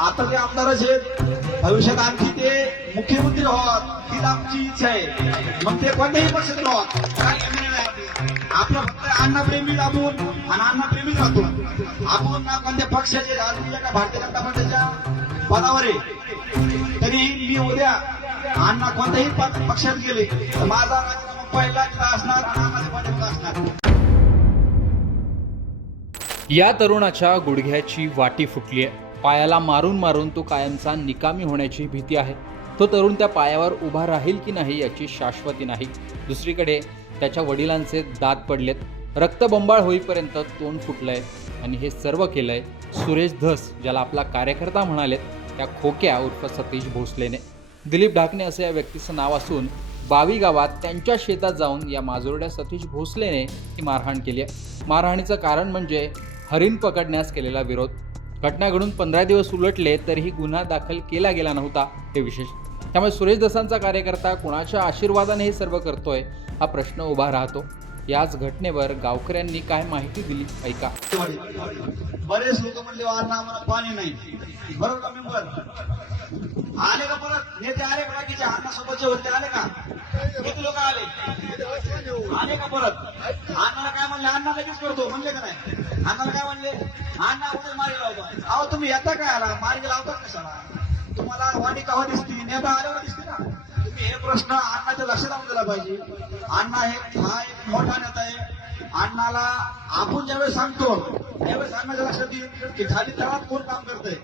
आता ते आमदारच आहेत भविष्यात आणखी ते मुख्यमंत्री व्हावं हीच आमची इच्छा आहे. मग ते कोणत्याही पक्षात राहत काय आपलं. फक्त अण्णाप्रेमी आपण आणि अण्णाप्रेमीच राहतो आपण ना कोणत्या पक्षाचे राजकीय का भारतीय जनता पक्षाच्या पदावर आहे? तरी मी उद्या अण्णा कोणत्याही पक्षात गेले तर माझा पहिला तिथं असणार आणि असणार? या तरुणाच्या गुडघ्याची वाटी फुटली आहे. पायाला मारून मारून तो कायमचा निकामी होण्याची भीती आहे. तो तरुण त्या पायावर उभा राहील की नाही याची शाश्वती नाही. दुसरीकडे त्याच्या वडिलांचे दात पडलेत. रक्तबंबाळ होईपर्यंत तोंड फुटलंय आणि हे सर्व केलंय सुरेश धस ज्याला आपला कार्यकर्ता म्हणालेत त्या खोक्या उर्फ सतीश भोसलेने. दिलीप ढाकणे असं या व्यक्तीचं नाव असून बावी गावात त्यांच्या शेतात जाऊन या माजोरड्या सतीश भोसलेने ही मारहाण केली आहे. मारहाणीचं कारण म्हणजे हरिण पकडण्यास केलेला विरोध. घटना घडून पंधरा दिवस उलटले तरीही गुन्हा दाखल केला गेला नव्हता हे विशेष. त्यामुळे सुरेश दसांचा कार्यकर्ता कुणाच्या आशीर्वादाने हे सर्व करतोय हा प्रश्न उभा राहतो. याच घटनेवर गावकऱ्यांनी काय माहिती दिली ऐका. बरेच लोक म्हणले आम्हाला पाणी नाही. बरोबर आले का परत? नेते आले का? बाकीचे अण्णा सोबतचे होते आले का? किती लोक आले? आले का परत? अण्णाला काय म्हणले? अण्णा लगेच करतो म्हणले का नाही? अण्णाला काय म्हणले? अण्णा कुठे मारी लावतो अहो तुम्ही येता काय आला? मार्ग लावता कशाला? तुम्हाला वाणी कवा दिसती? नेता आल्यावर दिसते ना. तुम्ही हे प्रश्न अण्णाच्या लक्षात आणून दिला पाहिजे. अण्णा हे हा एक मोठा नेता आहे. अण्णाला आपण ज्यावेळेस सांगतो त्यावेळेस अण्णाच्या लक्षात येईल की खाली तळात कोण काम करतंय?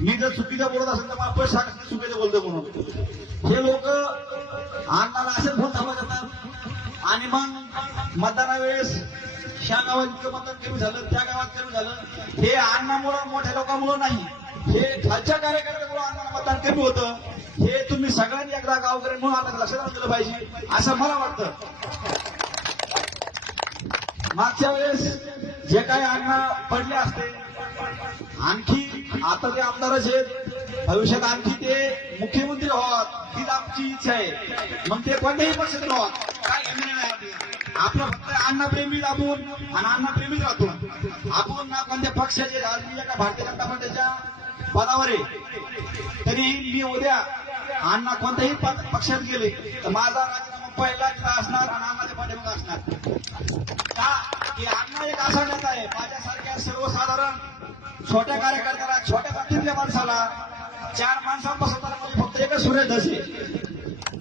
मी जर चुकीचं बोलत असेल तर मला आपण सांगत नाही चुकीचं बोलतो म्हणून. हे लोक अण्णाला असेच फोन थांबत जातात आणि मग मतदानावेळेस ह्या गावात इतकं मतदान कमी झालं त्या गावात कमी झालं. हे अण्णामुळं मोठ्या लोकांमुळं नाही. हे खालच्या कार्यकर्त्यामुळं अण्णाला मतदान कमी होतं. हे तुम्ही सगळ्यांनी एकदा गावकऱ्यांनी म्हणून आता लक्षात आणून दिलं पाहिजे. असं मला वाटतं. मागच्या वेळेस जे काही अण्णा पडले असते आणखी आता ते आमदारच आहेत. भविष्यात आणखी ते मुख्यमंत्री व्हावात हीच आमची इच्छा आहे. मग ते कोणत्याही पक्षात व्हावात काय घेणं नाही आपलं. फक्त अन्नप्रेमीच आपण आणि अन्नप्रेमीच राहतो आपण ना कोणत्या पक्षाचे राजकीय का भारतीय जनता पक्षाच्या पदावर आहे? तरी मी उद्या अण्णा कोणत्याही पक्षात गेले तर माझा राजीनामा पहिला तिथं असणार आणि अण्णाच्या पाठिंबा असणार. का? की अण्णा एक असा नेता आहे माझ्यासारख्या सर्वसाधारण छोट्या कार्यकर्त्याला छोट्या जातीतल्या माणसाला चार माणसांपासून फक्त एकच सुरेश धसे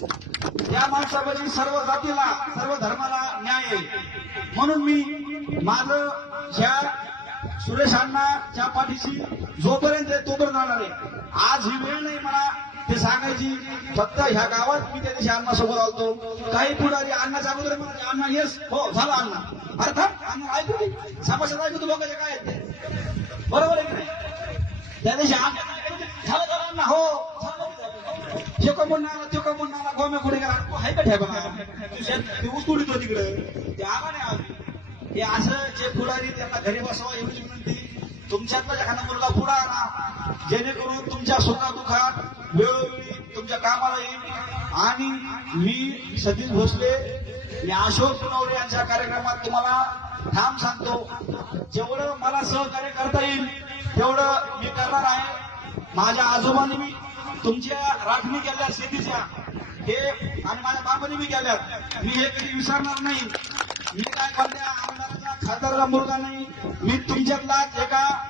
या माणसापाशी सर्व जातीला सर्व धर्माला न्याय आहे म्हणून मी माझं ह्या सुरेश अण्णाच्या पाठीशी जोपर्यंत तोपर्यंत राहणार आहे. आज ही वेळ नाही मला ते सांगायची. फक्त ह्या गावात मी त्या दिवशी अण्णा सोबत आलतो. काही पुढारी अण्णाच्या अगोदर म्हणाले अण्णा येस हो झालं अण्णा. अर्थात अण्णा ऐकू दे. सभासद ऐकू तू बघायचं काय बरोबर आहे की नाही? त्या दिवशी गेला तू तू ते ऊस ते नाही हे असं जे पुढारी त्यांना घरी बसवा एवढी विनंती. तुमच्यातला एखादा मुलगा पुढा आणा जेणेकरून तुमच्या सुखादुखात वेळोवेळी तुमच्या कामाला येईल. आणि मी सतीश भोसले मी अशोक पुनवरे यांच्या कार्यक्रमात तुम्हाला ठाम सांगतो जेवढं मला सहकार्य करता येईल तेवढं मी करणार आहे. माझ्या आजोबांनी मी तुमच्या राखणी केल्या शेतीच्या. हे आणि माझ्या बाबांनी मी केल्यात. मी हे कधी विसरणार नाही. मी काय कोणत्या आमदाराचा मुलगा नाही. मी तुमच्यातलाच एका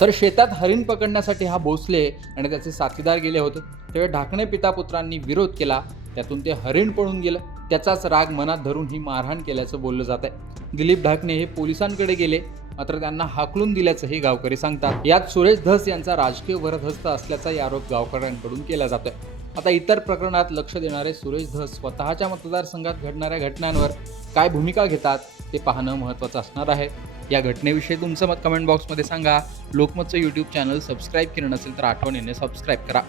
तर शेतात हरिण पकडण्यासाठी हा भोसले आणि त्याचे साथीदार गेले होते. तेव्हा ढाकणे पिता पुत्रांनी विरोध केला. त्यातून ते हरिण पळून गेलं. त्याचाच राग मनात धरून ही मारहाण केल्याचं बोललं जात आहे. दिलीप ढाकणे हे पोलिसांकडे गेले. मात्र त्यांना हाकलून दिल्याचंही गावकरी सांगतात. यात सुरेश धस यांचा राजकीय वरदहस्त असल्याचाही आरोप गावकऱ्यांकडून केला जातोय. आता इतर प्रकरणात लक्ष देणारे सुरेश धस स्वतःच्या मतदारसंघात घडणाऱ्या घटनांवर काय भूमिका घेतात ते पाहणं महत्त्वाचं असणार आहे. या घटनेविषयी तुमचं मत कमेंट बॉक्समध्ये सांगा. लोकमतचं यूट्यूब चॅनल सबस्क्राईब केलं नसेल तर आठवणीने सबस्क्राईब करा.